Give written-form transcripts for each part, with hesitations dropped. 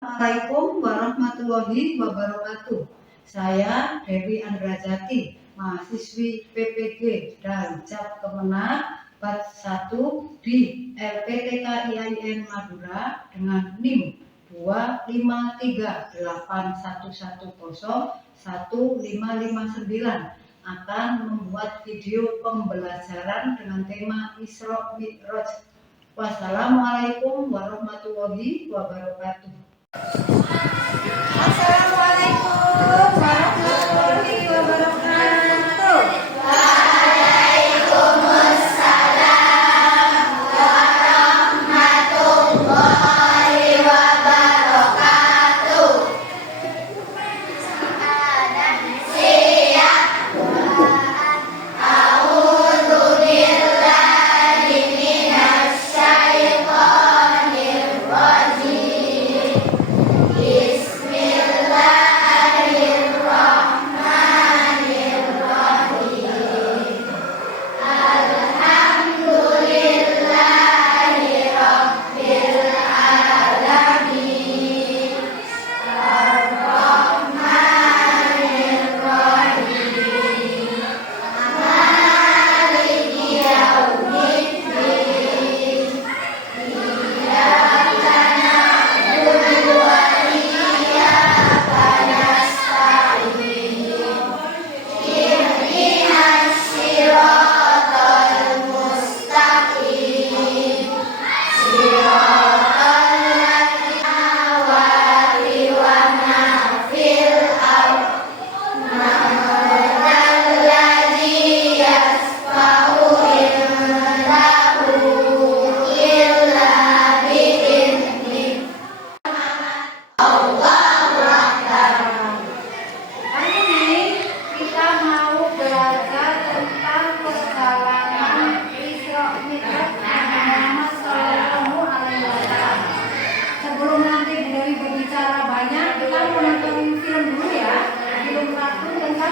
Assalamualaikum warahmatullahi wabarakatuh. Saya Dewi Andrajati, mahasiswi PPG dan Cap Kemenang Batch 1 di LPTK IAIN Madura dengan NIM 25381101559 akan membuat video pembelajaran dengan tema Isra Mi'raj. Wassalamualaikum warahmatullahi wabarakatuh. Assalamualaikum warahmatullahi wabarakatuh. Waalaikumsalam warahmatullahi wabarakatuh. Siap. A'udzu billahi minasy syaithanir rajim.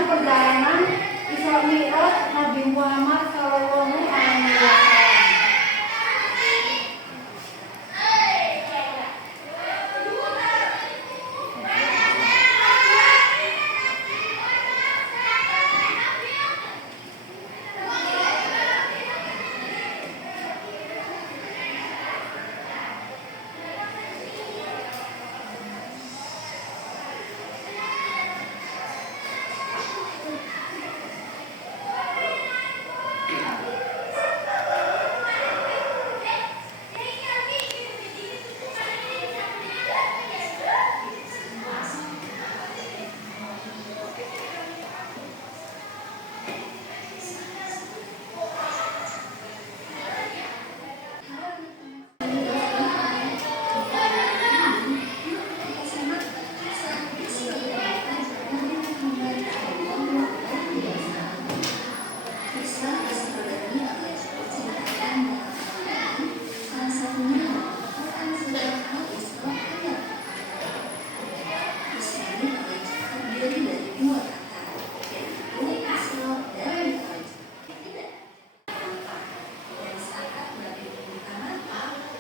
Perjalanan Isra Mi'raj Nabi Muhammad Sallallahu Alaihi Wasallam.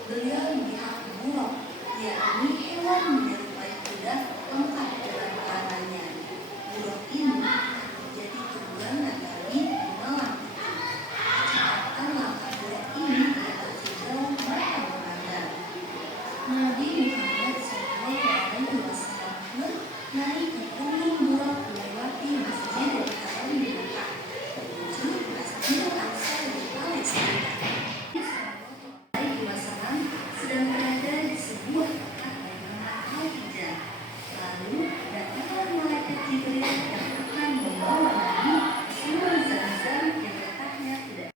Beliau melihat buruk, yakni hewan menyerupai kuda lengkap dengan tangannya. Buruk ini menjadi tunggangan Nabi di malam itu. Kecepatan langkah buruk ini adalah sejauh mata memandang. Nabi Muhammad SAW pun naik ke punggung buruk melewati Masjidil Haram di Mekah menuju Masjidil Aqsa di Palestina. Sedang berada di sebuah tempat bernama Al-Hijr. Lalu datanglah malaikat Jibril yang akan membawa Nabi ke sumur Zam-Zam yang letaknya tidak.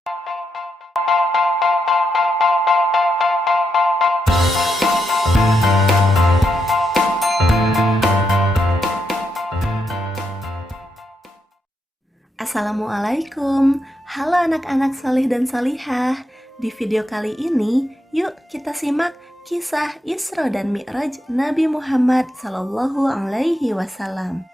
Assalamualaikum, halo anak-anak salih dan salihah. Di video kali ini, yuk kita simak kisah Isra dan Mi'raj Nabi Muhammad Sallallahu Alaihi Wasallam.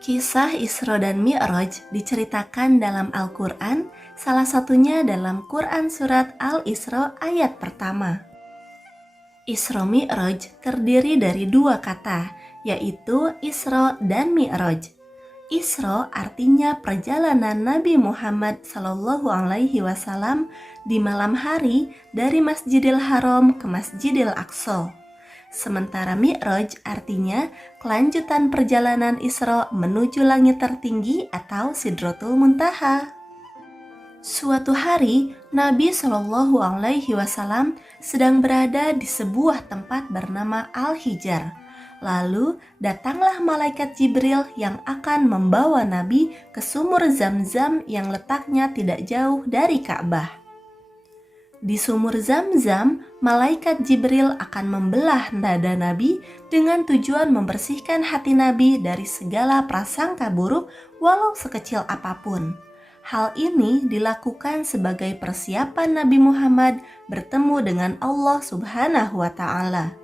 Kisah Isra dan Mi'raj diceritakan dalam Al-Quran, salah satunya dalam Quran Surat Al-Isra ayat pertama. Isra Mi'raj terdiri dari dua kata, yaitu Isra dan Mi'raj. Isra artinya perjalanan Nabi Muhammad SAW di malam hari dari Masjidil Haram ke Masjidil Aqsa. Sementara Mi'raj artinya kelanjutan perjalanan Isra menuju langit tertinggi atau Sidratul Muntaha. Suatu hari, Nabi Shallallahu Alaihi Wasallam sedang berada di sebuah tempat bernama Al-Hijar. Lalu datanglah malaikat Jibril yang akan membawa Nabi ke sumur Zam-Zam yang letaknya tidak jauh dari Ka'bah. Di sumur Zam-Zam, malaikat Jibril akan membelah dada Nabi dengan tujuan membersihkan hati Nabi dari segala prasangka buruk walau sekecil apapun. Hal ini dilakukan sebagai persiapan Nabi Muhammad bertemu dengan Allah Subhanahu wa Ta'ala.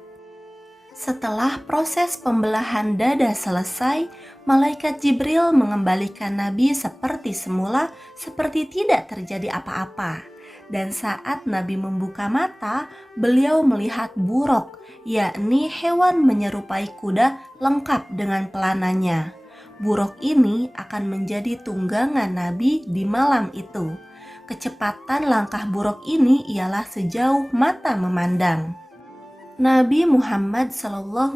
Setelah proses pembelahan dada selesai, malaikat Jibril mengembalikan Nabi seperti semula, seperti tidak terjadi apa-apa. Dan saat Nabi membuka mata, beliau melihat buruk, yakni hewan menyerupai kuda lengkap dengan pelananya. Buruk ini akan menjadi tunggangan Nabi di malam itu. Kecepatan langkah buruk ini ialah sejauh mata memandang. Nabi Muhammad SAW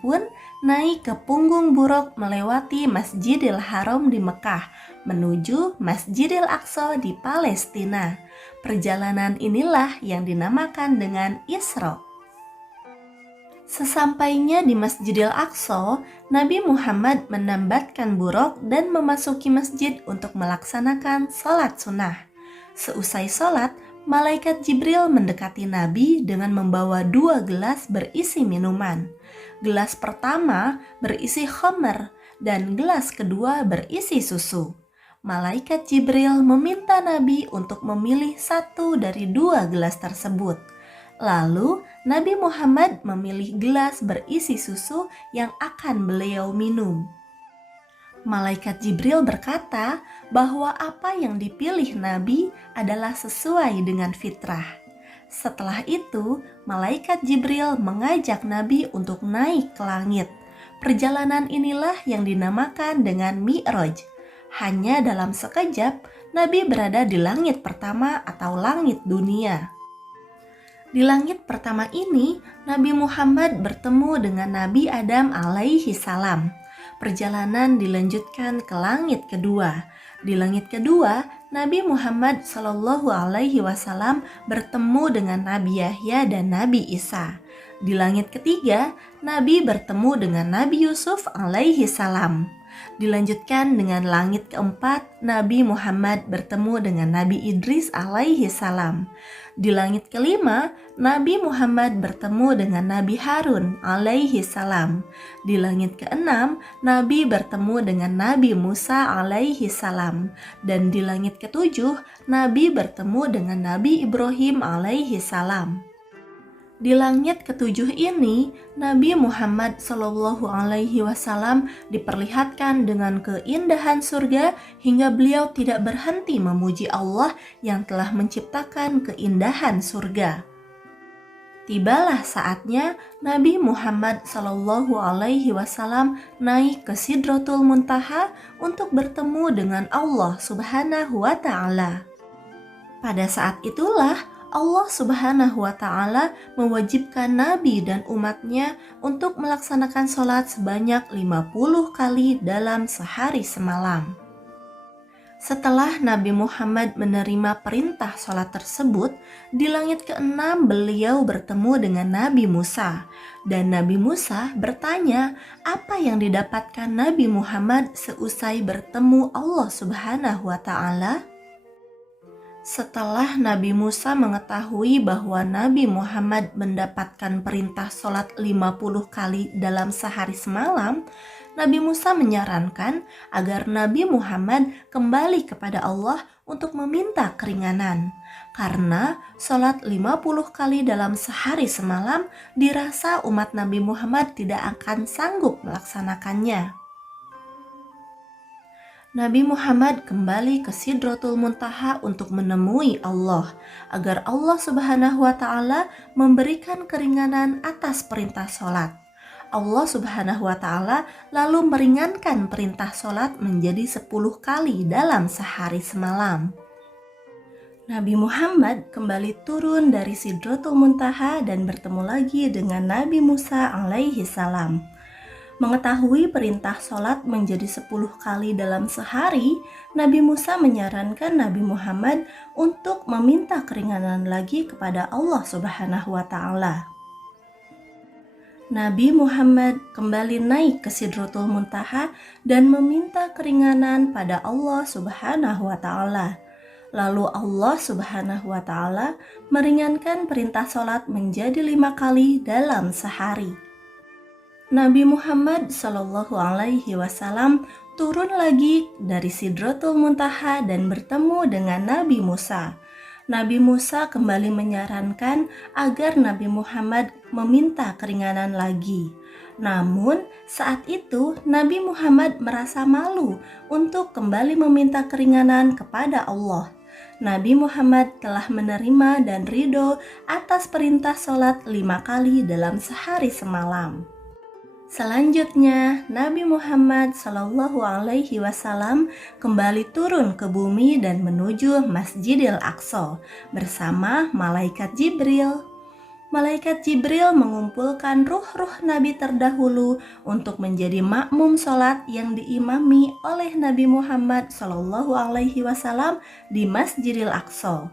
pun naik ke punggung buruk melewati Masjidil Haram di Mekah menuju Masjidil Aqsa di Palestina. Perjalanan inilah yang dinamakan dengan Isra. Sesampainya di Masjidil Aqsa, Nabi Muhammad menambatkan buruk dan memasuki masjid untuk melaksanakan sholat sunnah. Seusai sholat, malaikat Jibril mendekati Nabi dengan membawa 2 gelas berisi minuman. Gelas pertama berisi khamr dan gelas kedua berisi susu. Malaikat Jibril meminta Nabi untuk memilih satu dari 2 gelas tersebut. Lalu Nabi Muhammad memilih gelas berisi susu yang akan beliau minum. Malaikat Jibril berkata bahwa apa yang dipilih Nabi adalah sesuai dengan fitrah. Setelah itu, malaikat Jibril mengajak Nabi untuk naik ke langit. Perjalanan inilah yang dinamakan dengan Mi'raj. Hanya dalam sekejap, Nabi berada di langit pertama atau langit dunia. Di langit pertama ini, Nabi Muhammad bertemu dengan Nabi Adam alaihi salam. Perjalanan dilanjutkan ke langit kedua. Di langit kedua, Nabi Muhammad Shallallahu Alaihi Wasallam bertemu dengan Nabi Yahya dan Nabi Isa. Di langit ketiga, Nabi bertemu dengan Nabi Yusuf alaihi salam. Dilanjutkan dengan langit keempat, Nabi Muhammad bertemu dengan Nabi Idris alaihi salam. Di langit kelima, Nabi Muhammad bertemu dengan Nabi Harun alaihi salam. Di langit keenam, Nabi bertemu dengan Nabi Musa alaihi salam. Dan di langit ketujuh, Nabi bertemu dengan Nabi Ibrahim alaihi salam. Di langit ketujuh ini, Nabi Muhammad SAW diperlihatkan dengan keindahan surga hingga beliau tidak berhenti memuji Allah yang telah menciptakan keindahan surga. Tibalah saatnya Nabi Muhammad SAW naik ke Sidratul Muntaha untuk bertemu dengan Allah Subhanahu wa Ta'ala. Pada saat itulah Allah Subhanahu wa Ta'ala mewajibkan Nabi dan umatnya untuk melaksanakan sholat sebanyak 50 kali dalam sehari semalam. Setelah Nabi Muhammad menerima perintah sholat tersebut, di langit keenam beliau bertemu dengan Nabi Musa. Dan Nabi Musa bertanya apa yang didapatkan Nabi Muhammad seusai bertemu Allah Subhanahu wa Ta'ala. Setelah Nabi Musa mengetahui bahwa Nabi Muhammad mendapatkan perintah sholat 50 kali dalam sehari semalam, Nabi Musa menyarankan agar Nabi Muhammad kembali kepada Allah untuk meminta keringanan. Karena sholat 50 kali dalam sehari semalam dirasa umat Nabi Muhammad tidak akan sanggup melaksanakannya. Nabi Muhammad kembali ke Sidratul Muntaha untuk menemui Allah, agar Allah Subhanahu wa Ta'ala memberikan keringanan atas perintah sholat. Allah Subhanahu wa Ta'ala lalu meringankan perintah sholat menjadi 10 kali dalam sehari semalam. Nabi Muhammad kembali turun dari Sidratul Muntaha dan bertemu lagi dengan Nabi Musa alaihi salam. Mengetahui perintah sholat menjadi 10 kali dalam sehari, Nabi Musa menyarankan Nabi Muhammad untuk meminta keringanan lagi kepada Allah Subhanahu wa Ta'ala. Nabi Muhammad kembali naik ke Sidratul Muntaha dan meminta keringanan pada Allah Subhanahu wa Ta'ala. Lalu Allah Subhanahu wa Ta'ala meringankan perintah sholat menjadi 5 kali dalam sehari. Nabi Muhammad Shallallahu Alaihi Wasallam turun lagi dari Sidratul Muntaha dan bertemu dengan Nabi Musa. Nabi Musa kembali menyarankan agar Nabi Muhammad meminta keringanan lagi. Namun saat itu Nabi Muhammad merasa malu untuk kembali meminta keringanan kepada Allah. Nabi Muhammad telah menerima dan ridho atas perintah sholat 5 kali dalam sehari semalam. Selanjutnya, Nabi Muhammad Shallallahu Alaihi Wasallam kembali turun ke bumi dan menuju Masjidil Aqsa bersama Malaikat Jibril. Malaikat Jibril mengumpulkan ruh-ruh Nabi terdahulu untuk menjadi makmum sholat yang diimami oleh Nabi Muhammad Shallallahu Alaihi Wasallam di Masjidil Aqsa.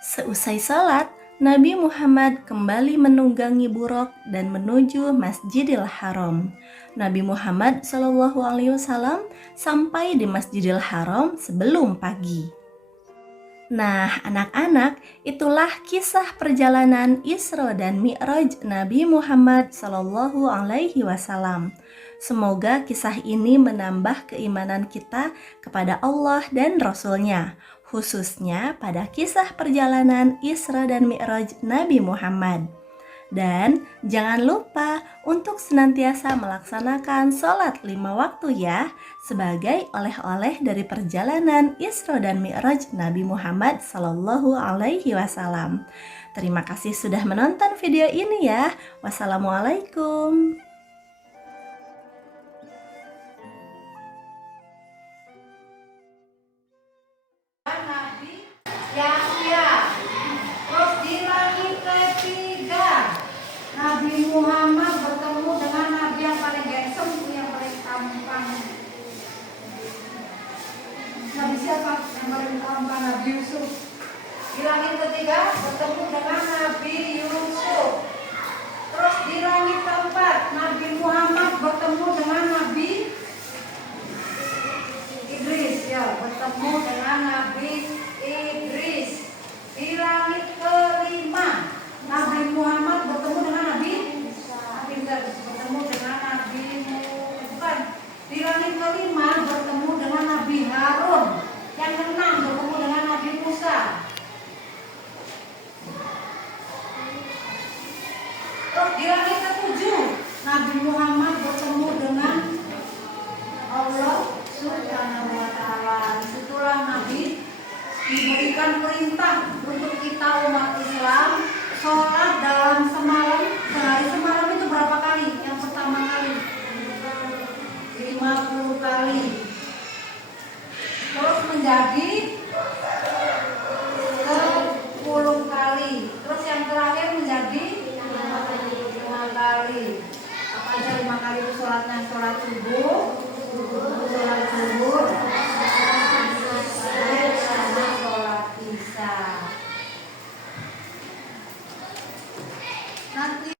Seusai sholat, Nabi Muhammad kembali menunggangi buruk dan menuju Masjidil Haram. Nabi Muhammad SAW sampai di Masjidil Haram sebelum pagi. Nah, anak-anak, itulah kisah perjalanan Isra dan Mi'raj Nabi Muhammad SAW. Semoga kisah ini menambah keimanan kita kepada Allah dan Rasul-Nya, khususnya pada kisah perjalanan Isra dan Mi'raj Nabi Muhammad. Dan jangan lupa untuk senantiasa melaksanakan sholat 5 waktu ya, sebagai oleh-oleh dari perjalanan Isra dan Mi'raj Nabi Muhammad Sallallahu Alaihi Wasallam. Terima kasih sudah menonton video ini ya. Wassalamualaikum. Terus di langit ketiga, Nabi Muhammad bertemu dengan Nabi yang paling handsome, yang paling tampan. Nabi siapa? Yang paling tampan, Nabi Yusuf. Di langit ketiga bertemu dengan Nabi Yusuf. Terus di langit keempat, Nabi Muhammad bertemu dengan Nabi Idris, ya, bertemu dengan Nabi Idris. Di langit kelima, Nabi Muhammad bertemu dengan Nabi bertemu dengan Nabi bukan. Di langit kelima bertemu dengan Nabi Harun. Yang keenam bertemu dengan Nabi Musa. Terus di langit ketujuh, Nabi Muhammad bertemu dengan Allah Subhanahu wa Ta'ala. Disitulah Nabi diberikan perintah untuk kita umat Islam sholat dalam semalam. Sehari semalam itu berapa kali? Yang pertama kali 50 kali. Terus menjadi 10 kali. Terus yang terakhir menjadi 5 kali. Apa aja 5 kali itu sholatnya? Sholat subuh, sholat zuhur, sama sholat isya. Nanti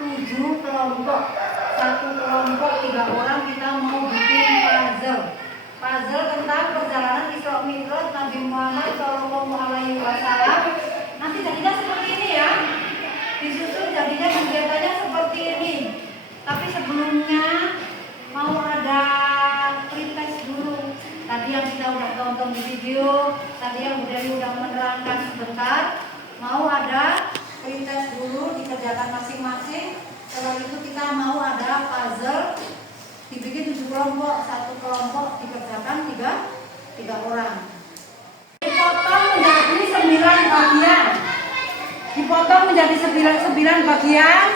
7 kelompok. Satu kelompok 3 orang kita mau bikin puzzle. Puzzle tentang perjalanan Isra Mi'raj Nabi Muhammad SAW. Nanti jadinya seperti ini ya. Disusun jadinya kegiatannya seperti ini. Tapi sebelumnya mau ada pretest dulu. Tadi yang kita udah tonton di video, tadi yang udah menerangkan sebentar, mau ada pretest dulu dikerjakan masing-masing. Setelah itu kita mau ada puzzle, dibikin 7 kelompok, satu kelompok dikerjakan 3 orang. Dipotong menjadi 9 bagian. Dipotong menjadi 9 bagian,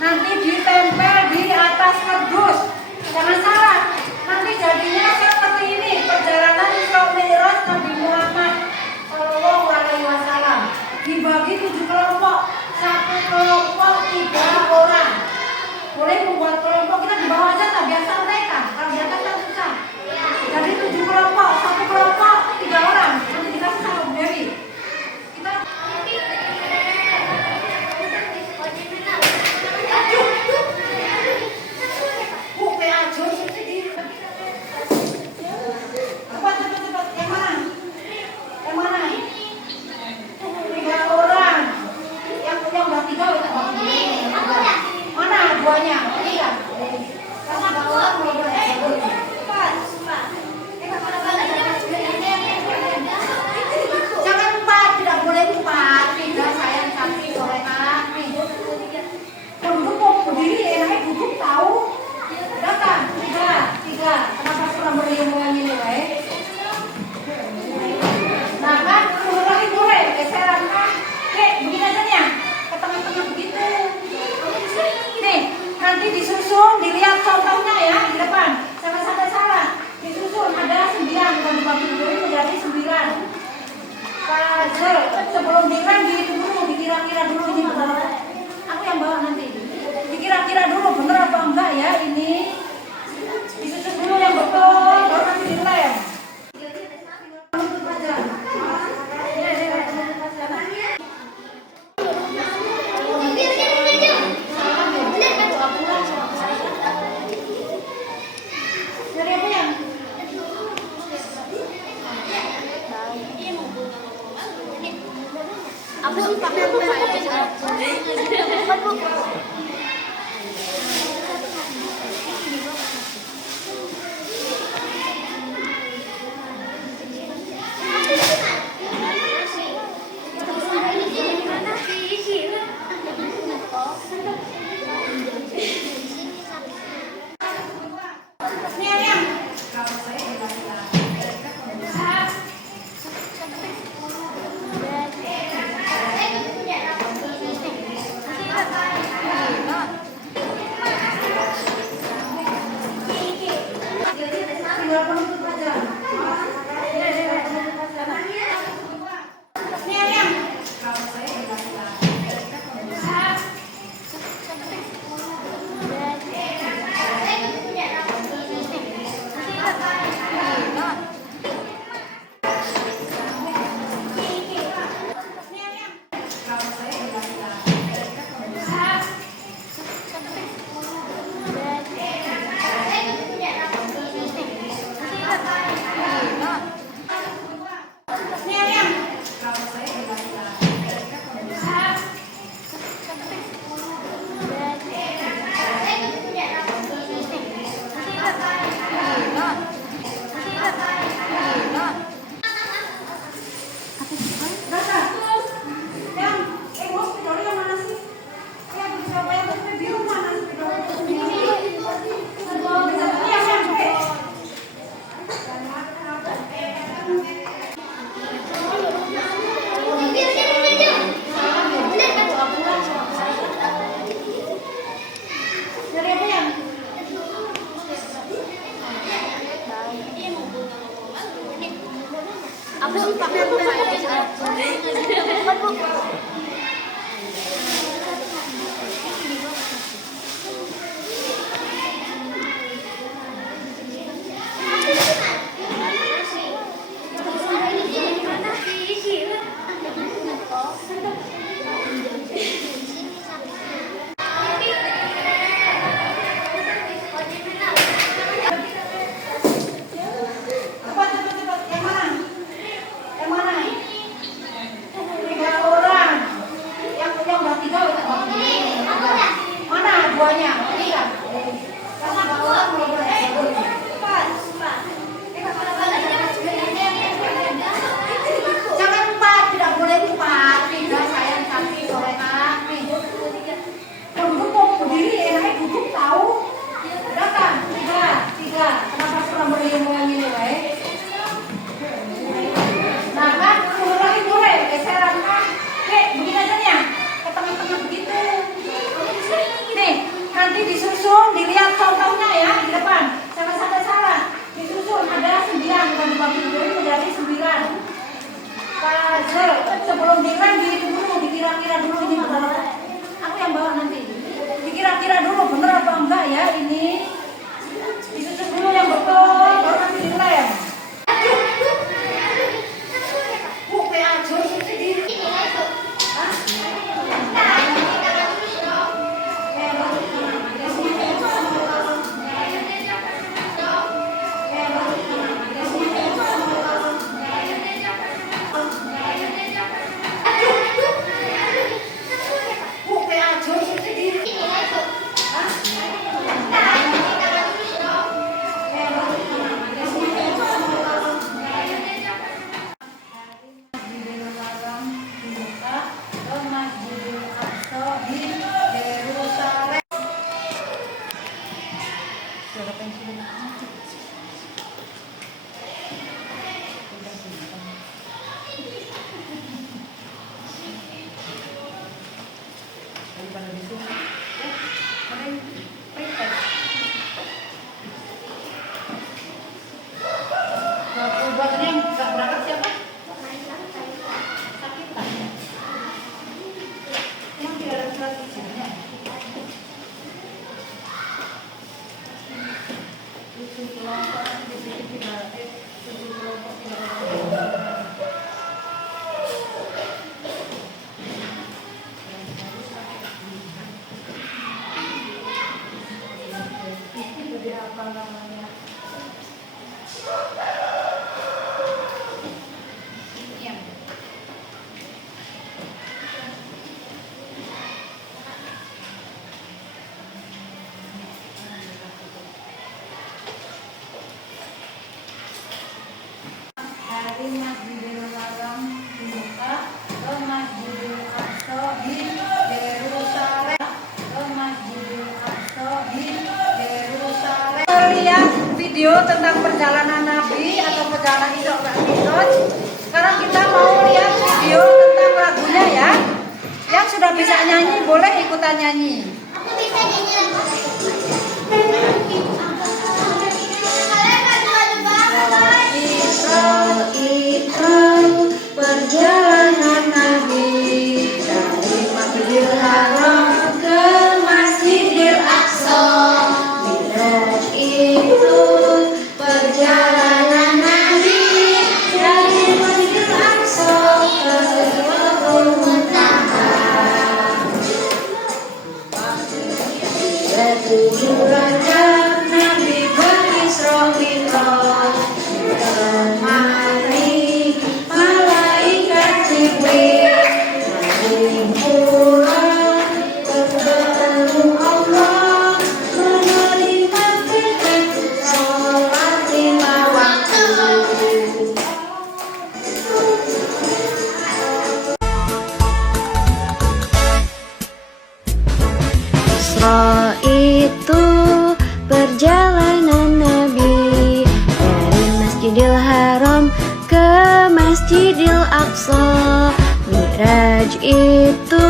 nanti ditempel di atas kardus. Jangan salah, nanti jadinya seperti ini perjalanan Isra Mi'raj Nabi Muhammad SAW. Dibagi 7 kelompok, satu kelompok 3 orang. Boleh membuat kelompok, kita di bawah aja tak biasa mereka, kalau di atas kan susah. Jadi 7 kelompok, satu kelompok 3 orang. Nanti dikasih sama Bu Dewi. Kita jangan 4, tidak boleh 4. 3 sayang, tapi solehan. Duduk mau berdiri, enaknya duduk tahu. Datang 3. Kenapa pernah beriung ini wae? Nah kan, turun lagi boleh, geseran kan? Oke, begini aja nih ya, ke tengah-tengah begitu. Nih, nanti disusun, dilihat contohnya ya di depan. Jangan sampai salah. Disusun ada 9, bukan dibagi dulu menjadi 9. Puzzle, sebelum direm dihitung dulu, dikira-kira dulu ini benar. Aku yang bawa nanti. Dikira-kira dulu benar apa enggak ya ini. Disusun dulu yang betul, baru nanti direm. Penutup aja. Dari apa yang? Apa sih pakai dibagi menjadi 9. Puzzle sebelum direm dihitung dulu, dikira-kira dulu ini benar. Aku yang bawa nanti. Dikira-kira dulu bener apa enggak ya ini. Disusun dulu yang betul, baru nanti direm. Dari Masjidil Haram di Mekah ke Masjidil Aqsa di Yerusalem, ke Masjidil Aqsa di Yerusalem. Lihat video tentang perjalanan Nabi atau perjalanan Isra dan Mi'raj. Sekarang kita mau lihat video tentang lagunya ya. Yang sudah bisa nyanyi boleh ikutan nyanyi. Aku bisa nyanyi. Perjalanan Nabi dari Masjidil Haram ke Masjidil Aqsa. Mi'raj itu perjalanan Nabi dari Masjidil Aqsa ke Sidratul Muntaha. 7 Rajab Nabi berisra Mi'raj. Kemari malaikat Jibril saling pulang bertemu Allah, menerima firman sholat 5 waktu. Isra itu perjalanan Nabi dari Masjidil Haram ke Masjidil Aqsa. Mi'raj itu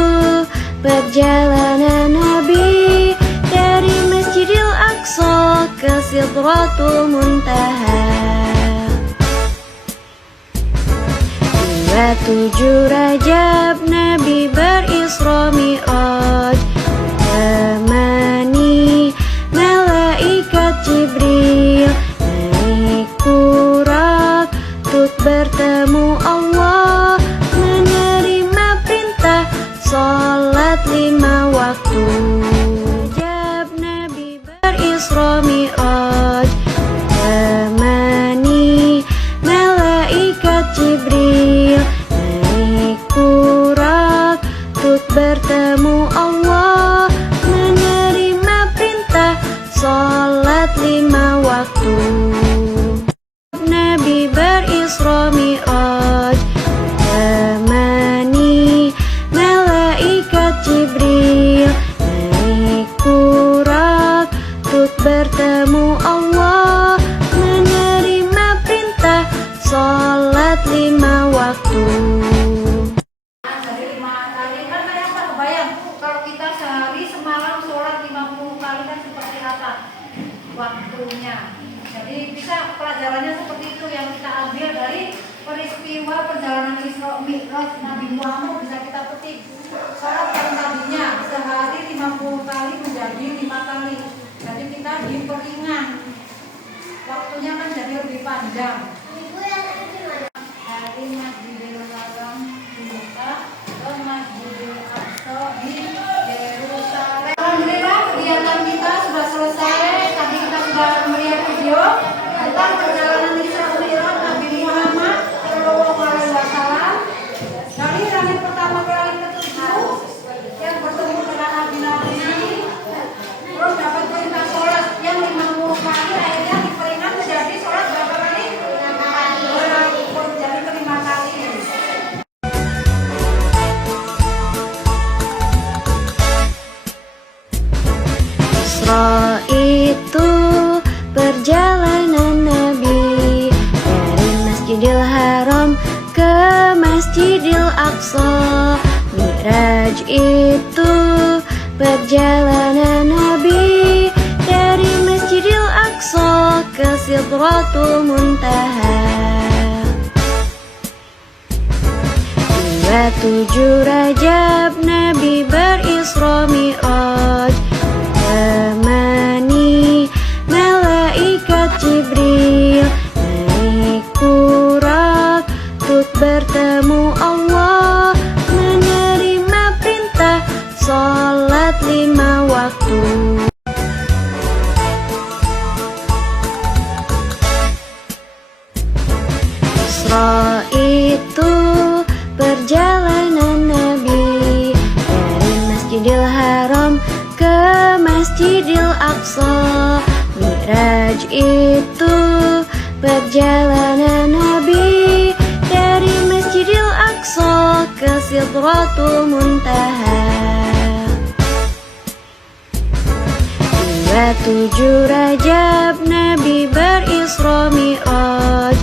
perjalanan Nabi dari Masjidil Aqsa ke Sidratul Muntaha. 27 Rajab Nabi berisra Mi'raj, temani malaikat Jibril naik Burak untuk bertemu Allah, menerima perintah sholat 5 waktu. Rajab Nabi berisra Mi'raj, temani malaikat Jibril naik Burak untuk bertemu Allah, menerima perintah sholat 5 waktu. Nabi berisra Mi'raj, temani malaikat Jibril naik Burak untuk bertemu Allah, menerima perintah sholat 5 waktu. Jadi 5 kali kan kayak apa kebayang kalau kita sehari semalam sholat 50 kali kan seperti apa waktunya. Jadi bisa pelajarannya seperti itu. itu yang kita ambil dari peristiwa perjalanan Isra Mi'raj Nabi Muhammad, bisa kita petik. Sholat yang tadinya sehari 50 kali menjadi 5 kali. Jadi kita diperingan. Waktunya kan jadi lebih panjang. Dari Masjidil Haram di Mekah ke Masjidil Aqsa di Yerusalem. Alhamdulillah kegiatan kita sudah selesai. Tadi kita sudah melihat video tentang perjalanan Isra Mi'raj Nabi Muhammad Shallallahu Alaihi Wasallam dari langit pertama ke langit ketujuh yang bertemu dengan nabi-nabi, terus dapat perintah sholat yang 50 kali, akhirnya diperingat menjadi sholat berapa kali? Jadi ke-5 kali. Isra itu perjalanan Nabi dari Masjidil Haram ke Masjidil Aqsa. Mi'raj itu perjalanan Nabi dari Masjidil Aqsa ke Sidratul Muntaha. 27 Rajab Nabi berisra Mi'raj, ditemani malaikat Jibril, naik Burak untuk bertemu Allah, menerima perintah sholat 5 waktu. Isra itu perjalanan Nabi dari Masjidil Haram ke Masjidil Aqsa. Mi'raj itu perjalanan Nabi dari Masjidil Aqsa ke Sidratul Muntaha. 27 Rajab Nabi berisra Mi'raj,